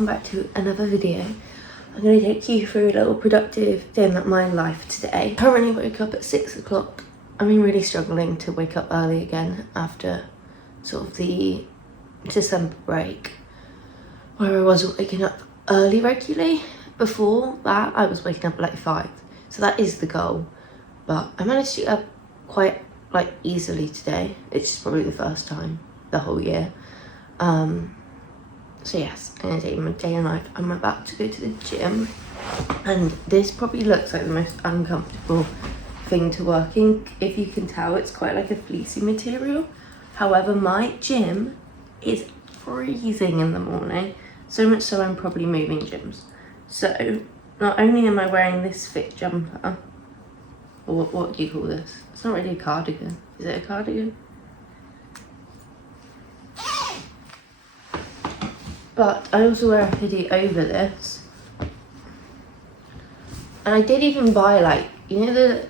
welcome back to another video. I'm going to take you through a little productive day in my life today. I currently woke up at 6 o'clock. I've been really struggling to wake up early again after sort of the December break, where I wasn't waking up early regularly. Before that, I was waking up at like 5, so that is the goal. But I managed to get up quite like easily today. It's just probably the first time the whole year. So yes, I'm gonna take my day in life. I'm about to go to the gym, and this probably looks like the most uncomfortable thing to work in. If you can tell, it's quite like a fleecy material. However, my gym is freezing in the morning, so much so I'm probably moving gyms. So not only am I wearing this fit jumper, or what do you call this? It's not really a cardigan. Is it a cardigan? But I also wear a hoodie over this. And I did even buy, like, you know,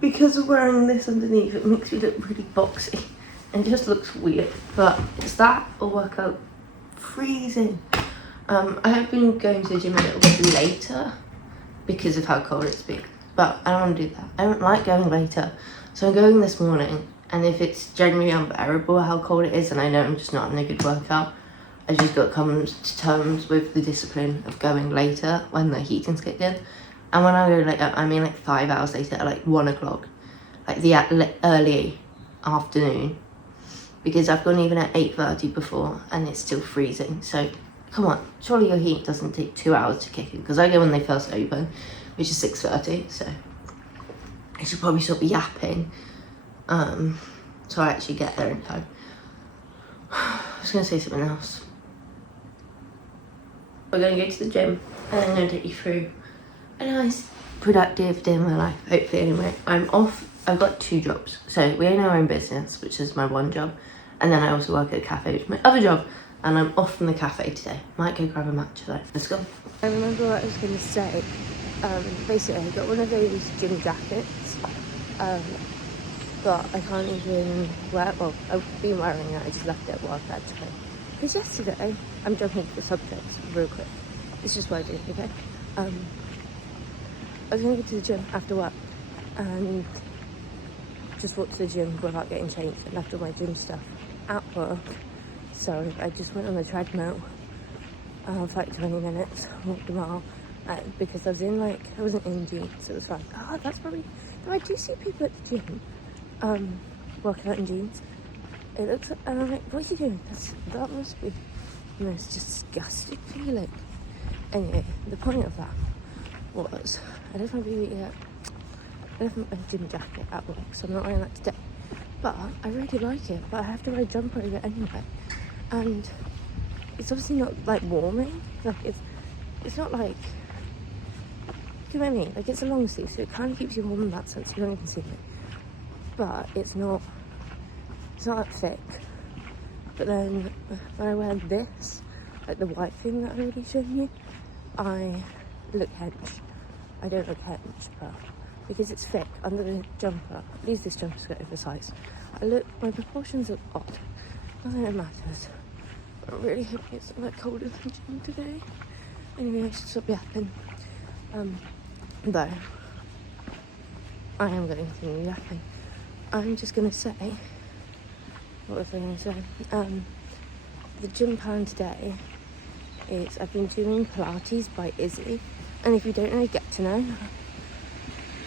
because of wearing this underneath, it makes me look really boxy and just looks weird. But it's that or workout freezing. I have been going to the gym a little bit later because of how cold it's been, but I don't want to do that. I don't like going later, so I'm going this morning. And if it's genuinely unbearable how cold it is, and I know I'm just not in a good workout, I just got to come to terms with the discipline of going later when the heating's kicked in. And when I go later, I mean like 5 hours later, at like 1 o'clock, like the early afternoon, because I've gone even at 8:30 before and it's still freezing. So come on, surely your heat doesn't take 2 hours to kick in, because I go when they first open, which is 6:30. So I should probably still be yapping. So I actually get there in time. I was going to say something else. We're going to go to the gym, and I'm going to take you through a nice productive day in my life, hopefully. Anyway, I'm off. I've got 2 jobs. So we own our own business, which is my one job, and then I also work at a cafe, which is my other job, and I'm off from the cafe today. Might go grab a matcha though. Let's go. I remember what I was going to say. Basically I got one of those gym jackets, but I can't even wear, well, I've been wearing it, I just left it at work actually. Because yesterday, I'm jumping into the subject real quick. It's just what I do, okay? I was going to go to the gym after work and just walked to the gym without getting changed. I left all my gym stuff at work. So I just went on the treadmill for like 20 minutes, walked a mile, because I wasn't in jeans, so it was fine. Oh, that's probably, though I do see people at the gym working out in jeans. It looks like, and I'm like, what are you doing? That must be the most disgusting feeling. Anyway, the point of that was, I left my gym jacket at work, so I'm not wearing that today. But I really like it, but I have to wear a jumper over it anyway. And it's obviously not like warming, like it's not like, do you know what I mean? Like, it's a long sleeve, so it kind of keeps you warm in that sense, you don't even see it. But it's not that thick. But then when I wear this, like the white thing that I already showed you, I look hench. I don't look hench, but because it's thick under the jumper, at least this jumper's got oversized, my proportions look odd. Not that it matters. I'm really hoping it's not that cold in the gym today. Anyway, I should stop yapping. Though I am going to continue yapping. I'm just going to say, what was I going to say? The gym plan today is, I've been doing Pilates by Izzy, and if you don't know, get to know.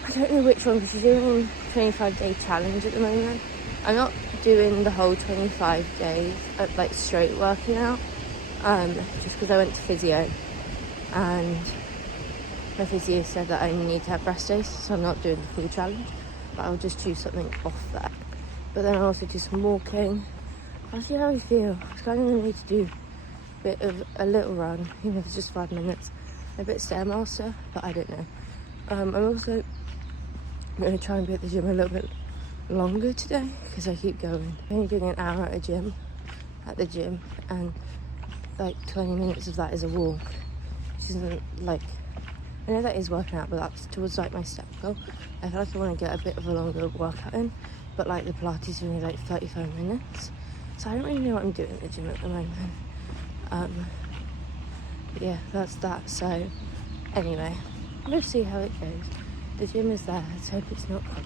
I don't know which one, because she's doing 25-day challenge at the moment. I'm not doing the whole 25 days of like straight working out, just because I went to physio, and my physio said that I only need to have rest days, so I'm not doing the full challenge. But I'll just choose something off that. But then I'll also do some walking. I'll see how I feel. I was kind of going to need to do a little run, even if it's just 5 minutes. A bit of Stairmaster, but I don't know. I'm also going to try and be at the gym a little bit longer today, because I keep going. I'm only doing an hour at the gym, and like 20 minutes of that is a walk, which isn't like, I know that is working out, but that's towards like my step goal. I feel like I want to get a bit of a longer workout in, but like the Pilates is only like 35 minutes, So I don't really know what I'm doing at the gym at the moment. But yeah, that's that. So anyway, we'll see how it goes. The gym is there. Let's hope it's not cold.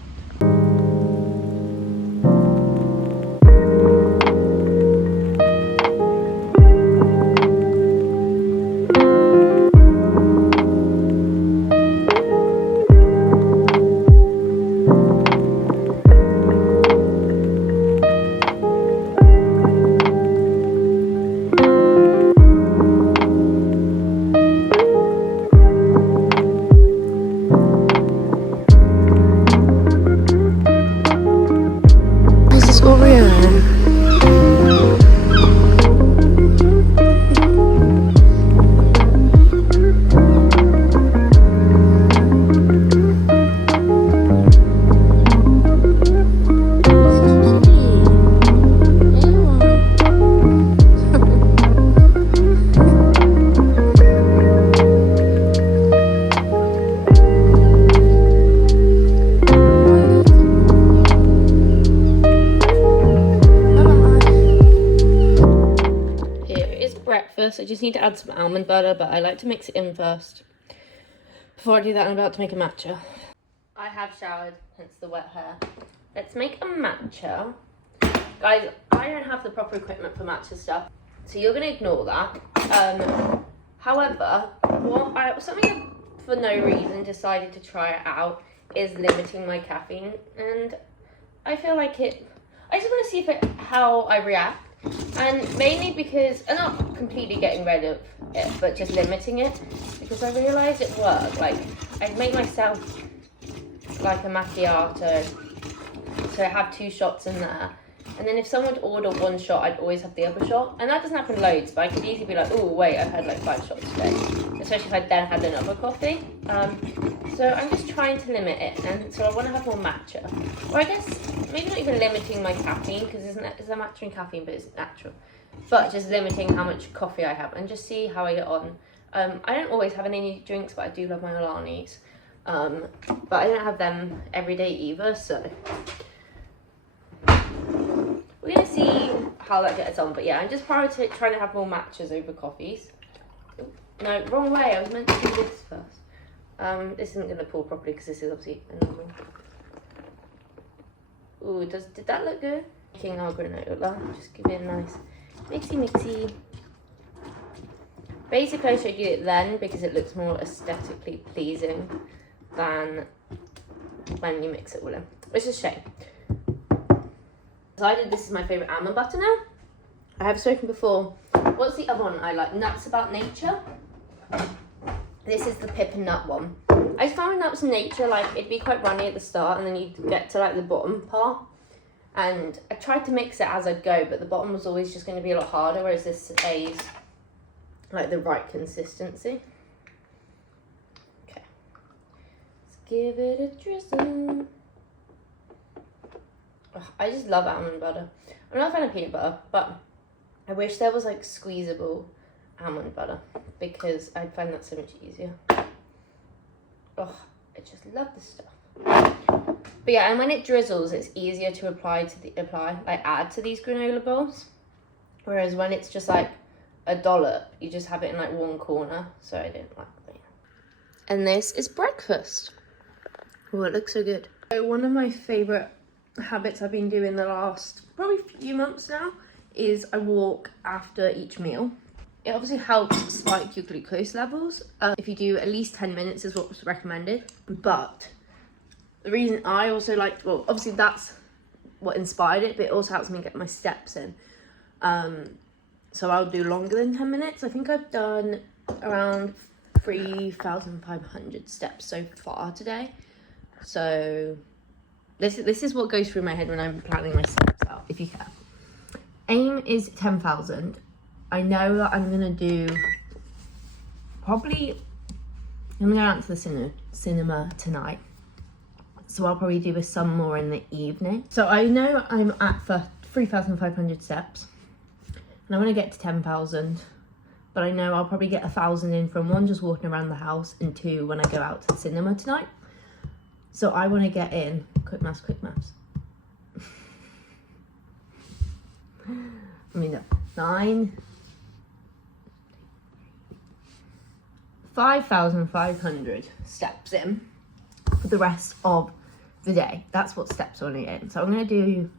I just need to add some almond butter, but I like to mix it in first. Before I do that, I'm about to make a matcha. I have showered, hence the wet hair. Let's make a matcha. Guys, I don't have the proper equipment for matcha stuff, so you're going to ignore that. However, something I, for no reason, decided to try it out is limiting my caffeine, and I feel like I just want to see how I react. And mainly because, I'm not completely getting rid of it, but just limiting it, because I realised it worked. Like, I'd make myself like a macchiato, so I have 2 shots in there, and then if someone would order 1 shot, I'd always have the other shot, and that doesn't happen loads, but I could easily be like, oh wait, I've had like 5 shots today, especially if I then had another coffee. So I'm just trying to limit it, and so I want to have more matcha, or I guess maybe not even limiting my caffeine, because it's a matcha and caffeine, but it's natural, but just limiting how much coffee I have and just see how I get on. I don't always have any drinks, but I do love my Olanis, but I don't have them every day either, so we're gonna see how that gets on. But yeah, I'm just trying to have more matchas over coffees. No, wrong way, I was meant to do this first. This isn't gonna pour properly because this is obviously another. Ooh, did that look good? Making our granola, just give it a nice mixy. Basically, I showed you it then because it looks more aesthetically pleasing than when you mix it all in, which is a shame. Decided this is my favourite almond butter now. I have spoken before. What's the other one I like? Nuts About Nature. This is the pip and nut one. I found with Nuts and Nature, like, it'd be quite runny at the start, and then you'd get to like the bottom part. And I tried to mix it as I'd go, but the bottom was always just going to be a lot harder, whereas this stays like the right consistency. Okay, let's give it a drizzle. Ugh, I just love almond butter. I'm not a fan of peanut butter, but I wish there was like squeezable almond butter because I'd find that so much easier. Oh, I just love this stuff. But yeah, and when it drizzles, it's easier to add to these granola bowls. Whereas when it's just like a dollop, you just have it in like one corner. So I didn't like that. And this is breakfast. Oh, it looks so good. So one of my favourite habits I've been doing the last probably few months now is I walk after each meal. It obviously helps spike your glucose levels. If you do at least 10 minutes is what's recommended. But the reason I also like, well, obviously that's what inspired it, but it also helps me get my steps in. So I'll do longer than 10 minutes. I think I've done around 3,500 steps so far today. So this is what goes through my head when I'm planning my steps out, if you care. Aim is 10,000. I know that I'm gonna do I'm gonna go out to the cinema tonight. So I'll probably do some more in the evening. So I know I'm at for 3,500 steps. And I want to get to 10,000. But I know I'll probably get 1,000 in from 1, just walking around the house, and 2, when I go out to the cinema tonight. So I want to get in, quick maths. I mean, no, 5,500 steps in for the rest of the day. That's what steps on it in. So I'm going to do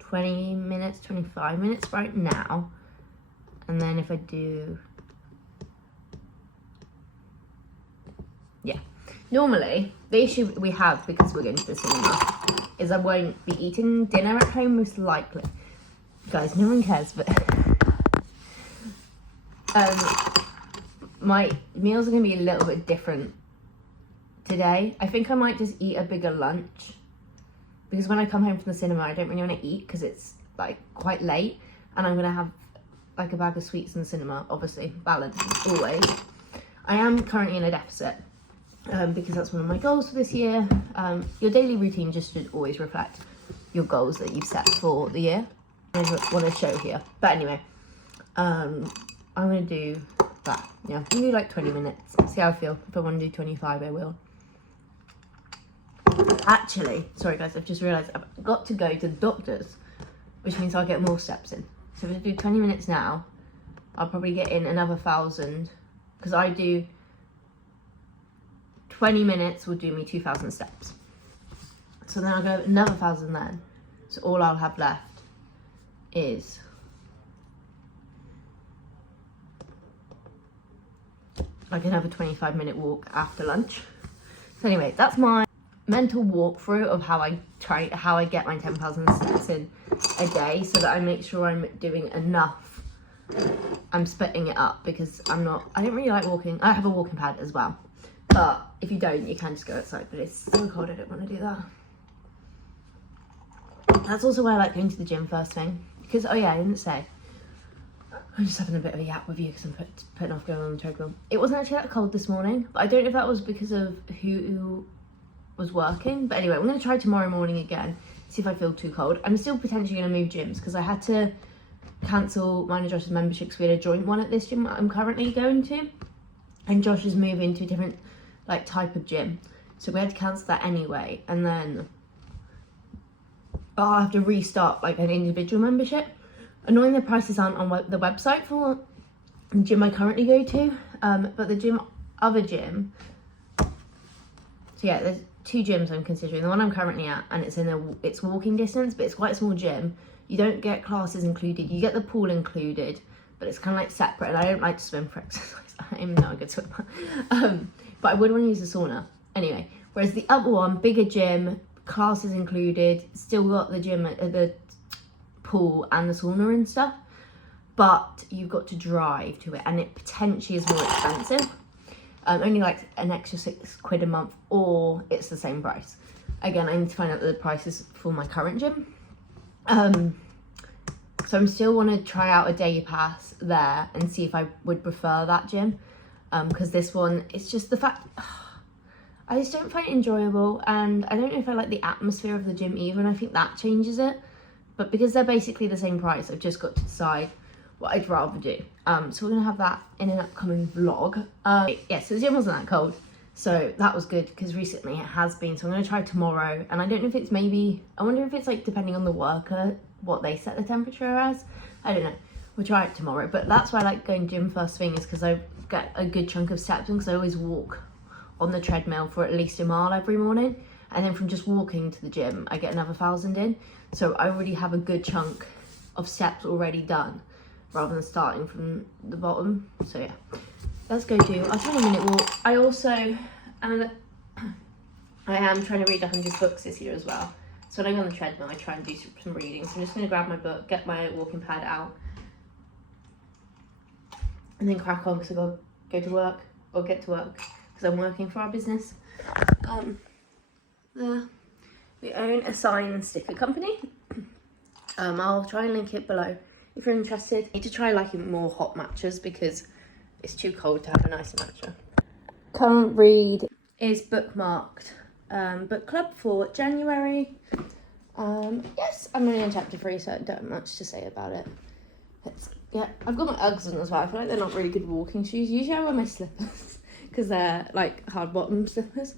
20 minutes, 25 minutes right now. And then if I do, yeah. Normally, the issue we have because we're going to the cinema is I won't be eating dinner at home most likely. Guys, no one cares, but my meals are going to be a little bit different today. I think I might just eat a bigger lunch because when I come home from the cinema, I don't really want to eat because it's like quite late, and I'm going to have like a bag of sweets in the cinema, obviously, balance always. I am currently in a deficit because that's one of my goals for this year. Your daily routine just should always reflect your goals that you've set for the year. I want to show here, but anyway, I'm going to do that. Yeah, I'm going to do like 20 minutes, see how I feel. If I want to do 25, I will. Actually, sorry guys, I've just realised I've got to go to the doctor's, which means I'll get more steps in. So if I do 20 minutes now, I'll probably get in another 1,000, because I do 20 minutes will do me 2,000 steps. So then I'll go another 1,000 then. So all I'll have left is like another 25-minute walk after lunch. So anyway, that's my mental walkthrough of how I get my 10,000 steps in a day, so that I make sure I'm doing enough. I'm splitting it up because I don't really like walking. I have a walking pad as well, but if you don't, you can just go outside, but it's so cold I don't want to do that. That's also why I like going to the gym first thing, because oh yeah, I didn't say, I'm just having a bit of a yap with you because I'm putting off going on the treadmill. It wasn't actually that cold this morning, but I don't know if that was because of who was working. But anyway, I'm going to try tomorrow morning again, see if I feel too cold. I'm still potentially going to move gyms because I had to cancel mine and Josh's membership because we had a joint one at this gym I'm currently going to, and Josh is moving to a different like type of gym, so we had to cancel that anyway, and then I'll have to restart like an individual membership. Annoying the prices aren't on the website for the gym I currently go to, but the other gym, so yeah, there's 2 gyms I'm considering. The one I'm currently at, and it's walking distance, but it's quite a small gym. You don't get classes included. You get the pool included, but it's kind of like separate, and I don't like to swim for exercise. I'm not a good swimmer. But I would want to use the sauna. Anyway, whereas the other one, bigger gym, classes included, still got the gym, the pool and the sauna and stuff, but you've got to drive to it, and it potentially is more expensive. Only like an extra £6 a month, or it's the same price. Again, I need to find out the prices for my current gym. So I'm still want to try out a day pass there and see if I would prefer that gym, because this one, it's just the fact I just don't find it enjoyable, and I don't know if I like the atmosphere of the gym either, and I think that changes it. But because they're basically the same price, I've just got to decide what I'd rather do. So we're gonna have that in an upcoming vlog. Yeah, so the gym wasn't that cold, so that was good, because recently it has been. So I'm gonna try tomorrow, and I don't know if it's I wonder if it's like depending on the worker, what they set the temperature as. I don't know, we'll try it tomorrow. But that's why I like going gym first thing, is because I get a good chunk of steps in, because I always walk on the treadmill for at least a mile every morning, and then from just walking to the gym I get another 1,000 in, so I already have a good chunk of steps already done rather than starting from the bottom. So yeah, let's go do our 20-minute walk. I am trying to read 100 books this year as well, so when I go on the treadmill I try and do some reading. So I'm just going to grab my book, get my walking pad out, and then crack on, because I got to go to work, or get to work, because I'm working for our business. We own a sign and sticker company. I'll try and link it below if you're interested. I need to try liking more hot matchas because it's too cold to have a nice matcha. Current read is bookmarked. Book club for January. Yes, I'm only on chapter 3, so I don't have much to say about it. Yeah, I've got my Uggs on as well. I feel like they're not really good walking shoes. Usually I wear my slippers because they're like hard bottom slippers.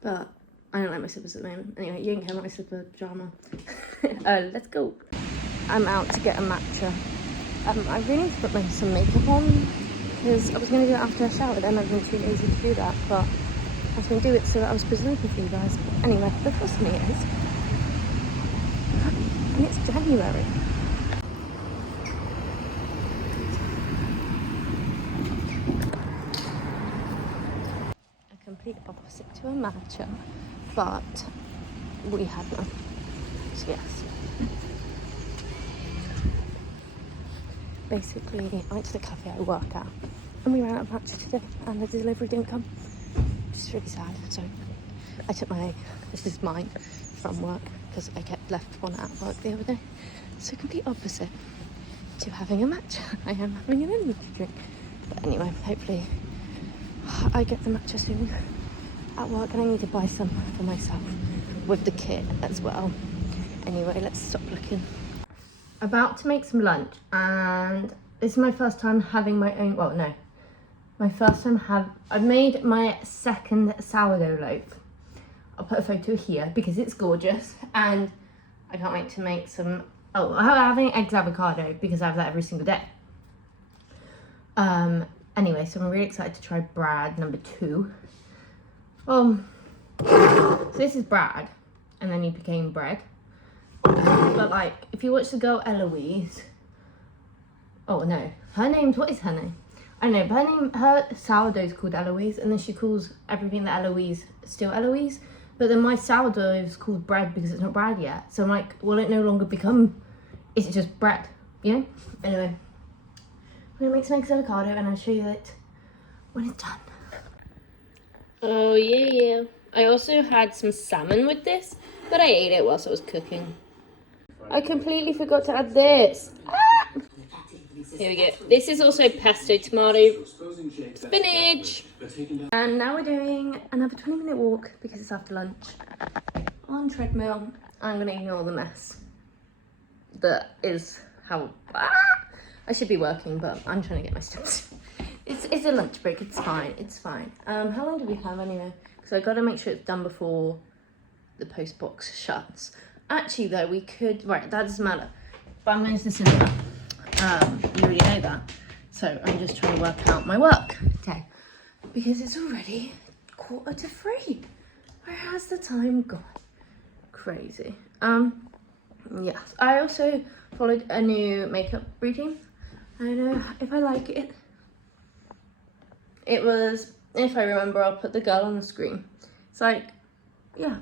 But I don't like my slippers at the moment. Anyway, you don't care about my slipper drama. Let's go. I'm out to get a matcha. I really need to put some makeup on because I was going to do it after I showered and I've been too lazy to do that, but I was going to do it so that I was presentable for you guys. But anyway, the first thing is, and it's January. A complete opposite to a matcha, but we had none. So yes. Basically, I went to the cafe I work at and we ran out of matcha today and the delivery didn't come, which is really sad. So I took this is mine from work because I kept left one at work the other day. So complete opposite to having a matcha. I am having an energy drink. But anyway, hopefully I get the matcha soon at work, and I need to buy some for myself with the kit as well. Anyway, let's stop looking. About to make some lunch, and this is my first time having my own, well no, my first time I've made my second sourdough loaf. I'll put a photo here because it's gorgeous, and I can't wait to make some, I'm having eggs avocado because I have that every single day. Anyway, so I'm really excited to try Brad number 2. So this is Brad, and then he became Bread. But like, if you watch the girl Eloise, oh no, her name's, what is her name? I don't know, but her sourdough's called Eloise, and then she calls everything that Eloise still Eloise. But then my sourdough is called Bread because it's not Brad yet. So I'm like, will it no longer become, is it just Bread? You know? Anyway, I'm gonna make some eggs avocado and I'll show you it when it's done. Oh yeah. I also had some salmon with this, but I ate it whilst I was cooking. I completely forgot to add this. Ah! Here we go. This is also pesto tomato, spinach. And now we're doing another 20-minute walk because it's after lunch. On treadmill. I'm going to ignore the mess. That is how... I should be working, but I'm trying to get my steps. It's a lunch break. It's fine. It's fine. How long do we have anyway? Because I've got to make sure it's done before the post box shuts. Actually, though, we could... Right, that doesn't matter. But I'm going to the cinema. You already know that. So I'm just trying to work out my work. Okay. Because it's already 2:45. Where has the time gone? Crazy. Yes. I also followed a new makeup routine. I don't know if I like it. It was, if I remember, I'll put the girl on the screen. It's like, yeah.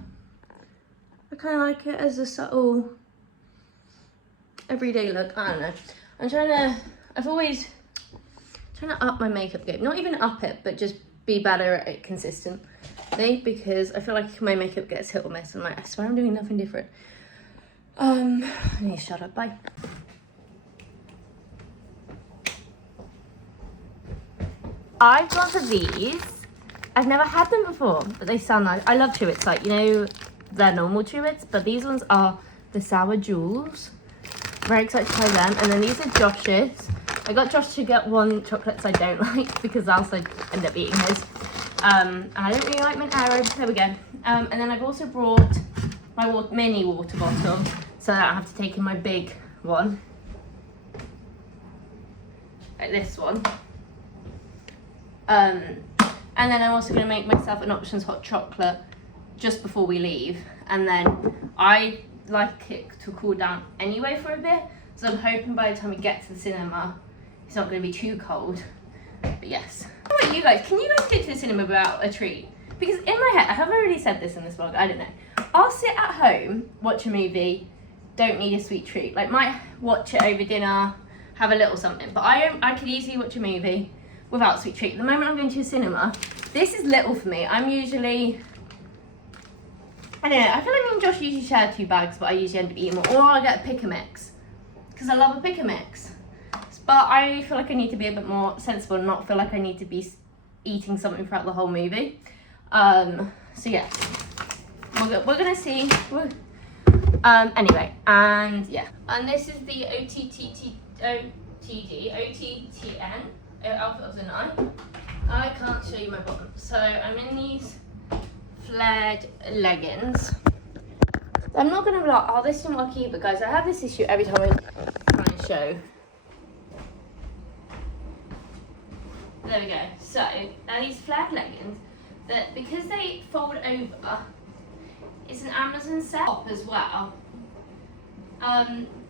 I kind of like it as a subtle, everyday look. I don't know. I've always trying to up my makeup game. Not even up it, but just be better at it consistently, because I feel like my makeup gets hit or miss. I'm like, I swear I'm doing nothing different. I need to shut up. Bye. I've gone for these. I've never had them before, but they sound nice. I love chewits, like, you know, they're normal chewits, but these ones are the Sour Jewels. Very excited to try them. And then these are Josh's. I got Josh to get one chocolates I don't like because else I'd end up eating his. And I don't really like mint arrow. There we go. And then I've also brought my mini water bottle so that I don't have to take in my big one. Like this one. And then I'm also going to make myself an Options hot chocolate just before we leave. And then I like it to cool down anyway for a bit. So I'm hoping by the time we get to the cinema, it's not going to be too cold. But yes. How about you guys? Can you guys go to the cinema without a treat? Because in my head, I have already said this in this vlog, I don't know. I'll sit at home, watch a movie, don't need a sweet treat. Like, might watch it over dinner, have a little something. But I could easily watch a movie without sweet treat. The moment I'm going to a cinema, this is little for me. I'm usually, I don't know, I feel like me and Josh usually share 2 bags, but I usually end up eating more. Or I get a pick a mix, because I love a pick a mix. But I feel like I need to be a bit more sensible and not feel like I need to be eating something throughout the whole movie. So yeah, we're gonna see. Anyway, and yeah, and this is the OTTN, alphabet of the 9. I can't show you my bottom, so I'm in these flared leggings. I'm not gonna be like, oh, this didn't work either, guys. I have this issue every time I try and show. There we go. So, now these flared leggings, that because they fold over, it's an Amazon set as well.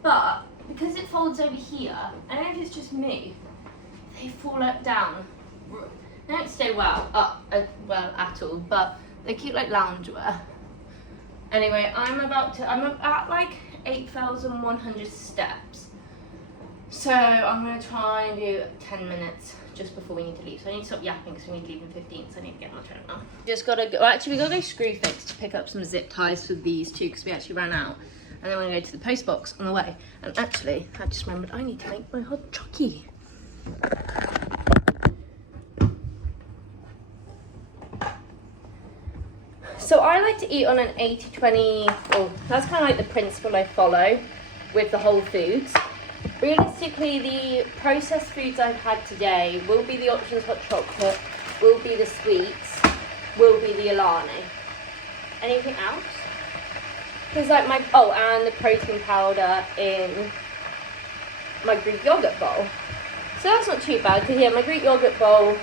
But because it folds over here, I don't know if it's just me, they fall down. They don't stay well at all, but they're cute like loungewear. Anyway, I'm at like 8,100 steps. So I'm gonna try and do 10 minutes just before we need to leave. So I need to stop yapping because we need to leave in 15, so I need to get my treadmill. Just gotta go, actually we gotta go screw fix to pick up some zip ties for these two because we actually ran out. And then we're gonna go to the post box on the way. And actually, I just remembered I need to make my hot chocolate. So I like to eat on an 80-20, well, that's kind of like the principle I follow with the whole foods. Realistically, the processed foods I've had today will be the options hot chocolate, will be the sweets, will be the Alani. Anything else? Because like and the protein powder in my Greek yogurt bowl. So that's not too bad, because yeah, my Greek yogurt bowl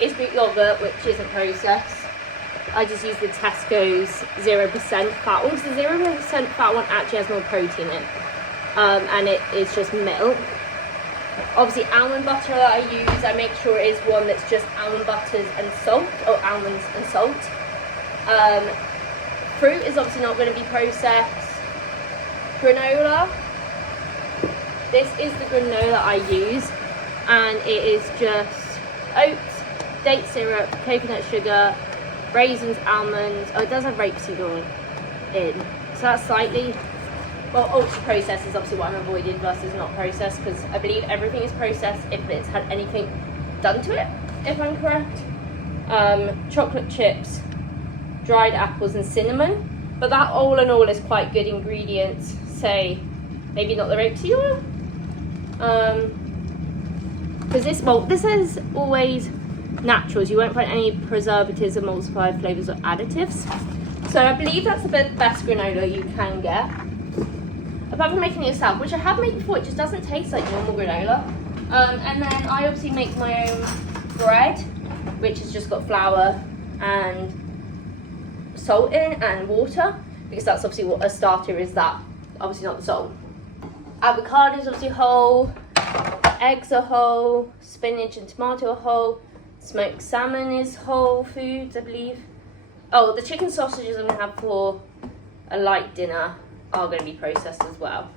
is Greek yogurt, which isn't processed. I just use the Tesco's 0% fat one, because the 0% fat one actually has more protein in it. And it is just milk. Obviously, almond butter that I use, I make sure it is one that's just almond butters and salt, or almonds and salt. Fruit is obviously not going to be processed. Granola. This is the granola I use, and it is just oats, date syrup, coconut sugar, raisins, almonds. Oh, it does have rapeseed oil in. So that's slightly, well, ultra processed is obviously what I'm avoiding versus not processed, because I believe everything is processed if it's had anything done to it, if I'm correct. Chocolate chips, dried apples and cinnamon, but that all in all is quite good ingredients. Say maybe not the rapeseed oil, because this is always naturals. You won't find any preservatives, emulsified flavors or additives. So I believe that's the best granola you can get, apart from making it yourself, which I have made before. It just doesn't taste like normal granola. And then I obviously make my own bread, which has just got flour and salt in and water, because that's obviously what a starter is, that obviously not the salt. Avocado is obviously whole, eggs are whole, spinach and tomato are whole, smoked salmon is whole foods, I believe. Oh, the chicken sausages I'm gonna have for a light dinner are going to be processed as well.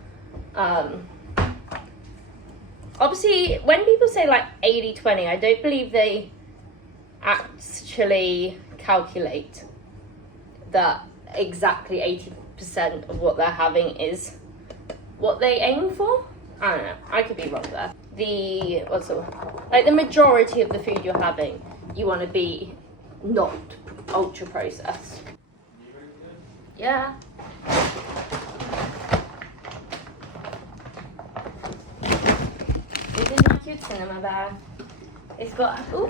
Obviously, when people say like 80-20, I don't believe they actually calculate that exactly 80% of what they're having is what they aim for. I don't know, I could be wrong there. The majority of the food you're having, you want to be not ultra processed. Yeah. This is my cute cinema bag. It's got, ooh.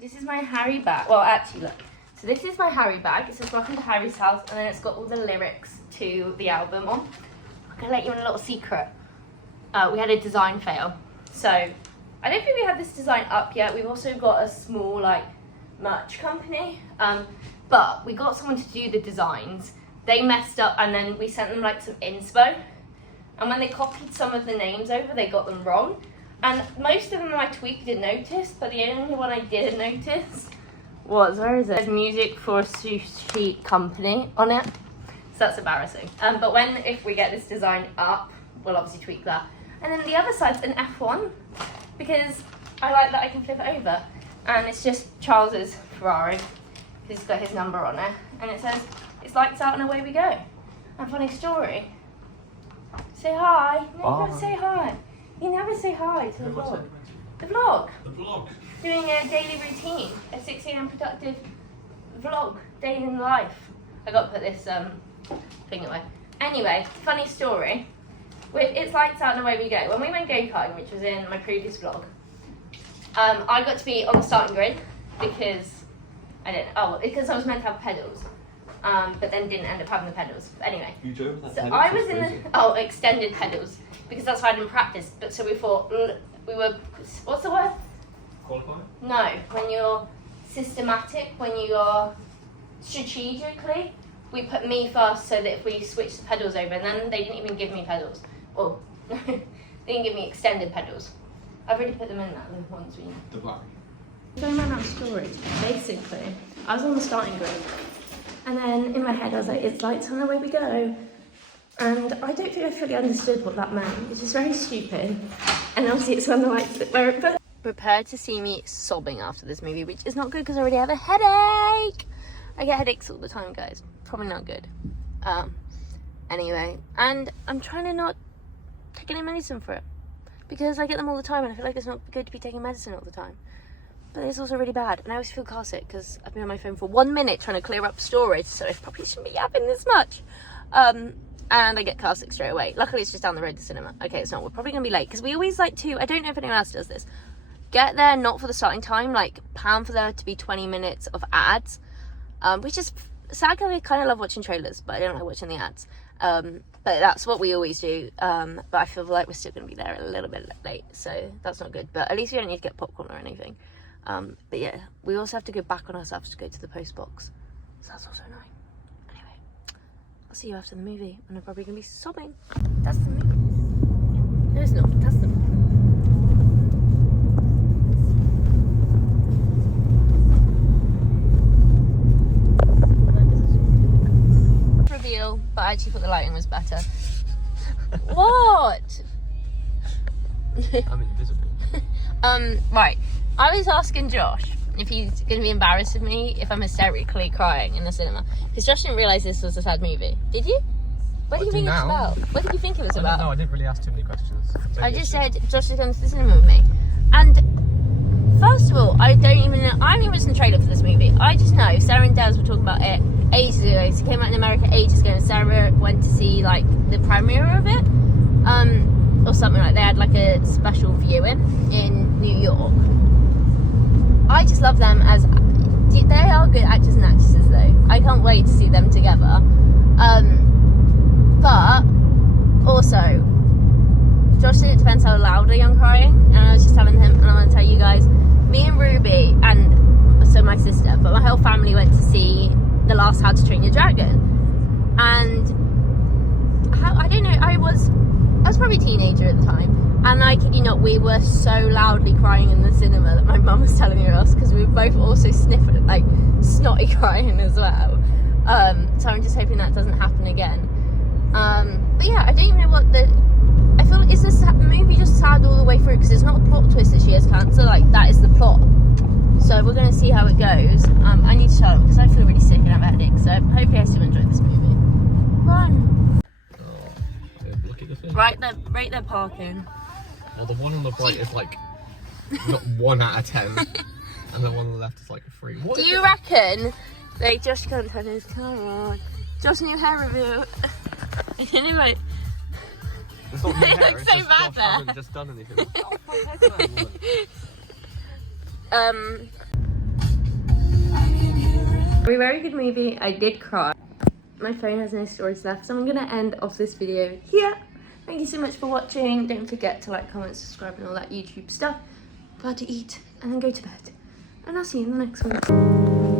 This is my Harry bag. Well, actually, look. So this is my Harry bag. It says "Welcome to Harry's house," and then it's got all the lyrics to the album on. I'm gonna let you in a little secret. We had a design fail. So I don't think we have this design up yet. We've also got a small merch company. But we got someone to do the designs. They messed up, and then we sent them some inspo. And when they copied some of the names over, they got them wrong. And most of them I tweaked and noticed, but the only one I didn't notice was, where is it? There's music for a sushi company on it. So that's embarrassing. But if we get this design up, we'll obviously tweak that. And then the other side's an F1, because I like that I can flip it over. And it's just Charles's Ferrari. He's got his number on it, and it says, "It's lights out and away we go." And funny story, say hi. No, you never say hi. You never say hi to the vlog. The vlog. The vlog. Doing a daily routine, a 6 a.m. productive vlog, day in life. I got to put this thing away. Anyway, funny story. It's lights out and away we go. When we went go-karting, which was in my previous vlog, I got to be on the starting grid because I didn't. Oh, because I was meant to have pedals. But then didn't end up having the pedals. But anyway, You drove that so pedals, I was that's in the crazy. extended pedals because that's why I didn't practice. But so we thought we were, what's the word? Qualifying? No, when you're systematic, when you're strategically, we put me first so that if we switch the pedals over, and then they didn't even give me pedals. Well, they didn't give me extended pedals. I've already put them in that the ones we know. The black. Going around our storage, basically, I was on the starting grid, and then in my head I was like, it's lights on, away we go. And I don't think I fully understood what that meant. It's just very stupid. And obviously it's on the lights that were but prepare to see me sobbing after this movie, which is not good because I already have a headache. I get headaches all the time, guys. Probably not good. Anyway, and I'm trying to not take any medicine for it because I get them all the time and I feel like it's not good to be taking medicine all the time. But it's also really bad, and I always feel car sick because I've been on my phone for 1 minute trying to clear up storage, so I probably shouldn't be yapping this much. And I get car sick straight away. Luckily, it's just down the road to cinema. Okay, it's not. We're probably gonna be late because we always like to. I don't know if anyone else does this. Get there not for the starting time, like plan for there to be 20 minutes of ads, which is sad because I kind of love watching trailers, but I don't like watching the ads. But that's what we always do. But I feel like we're still gonna be there a little bit late, so that's not good. But at least we don't need to get popcorn or anything. But yeah, we also have to go back on ourselves to go to the post box, so that's also annoying. Anyway, I'll see you after the movie, and I'm probably gonna be sobbing. That's the movie. No, it's not. That's the movie. Reveal, but I actually thought the lighting was better. What? I'm invisible. Right. I was asking Josh if he's going to be embarrassed with me if I'm hysterically crying in the cinema. Because Josh didn't realise this was a sad movie. Did you? What do you think it's about? What did you think it was about? No, I didn't really ask too many questions. I just said Josh is going to the cinema with me. And first of all, I don't even know. I haven't even watched the trailer for this movie. I just know Sarah and Des were talking about it ages ago. It came out in America ages ago, and Sarah went to see like the premiere of it. Or something like they had like a special viewing in New York. I just love them as they are good actors and actresses though. I can't wait to see them together. But also Josh said it depends how loudly I'm crying, and I was just telling him, and I want to tell you guys, me and Ruby and so my sister, but my whole family went to see the last How to Train Your Dragon, and I don't know, I was probably a teenager at the time, and I kid you not, we were so loudly crying in the cinema that my mum was telling us because we were both also sniffing, like snotty crying as well. So I'm just hoping that doesn't happen again. But yeah, I don't even know what I feel like, is this movie just sad all the way through? Because it's not a plot twist that she has cancer, like that is the plot. So we're going to see how it goes. I need to shut up because I feel really sick and have a headache, so hopefully I still enjoy this movie. One. Look at the thing. Right there parking. Well, the one on the right is like not 1 out of 10, and the one on the left is like a 3. What Do is you it? reckon they just can't turn his camera on? Josh, new hair review. Anyway, It's not It hair, looks it's so just bad Josh there. hasn't just done anything. Oh, my head's a very good movie. I did cry. My phone has no storage left, so I'm gonna end off this video here. Thank you so much for watching. Don't forget to like, comment, subscribe, and all that YouTube stuff. About to eat and then go to bed. And I'll see you in the next one.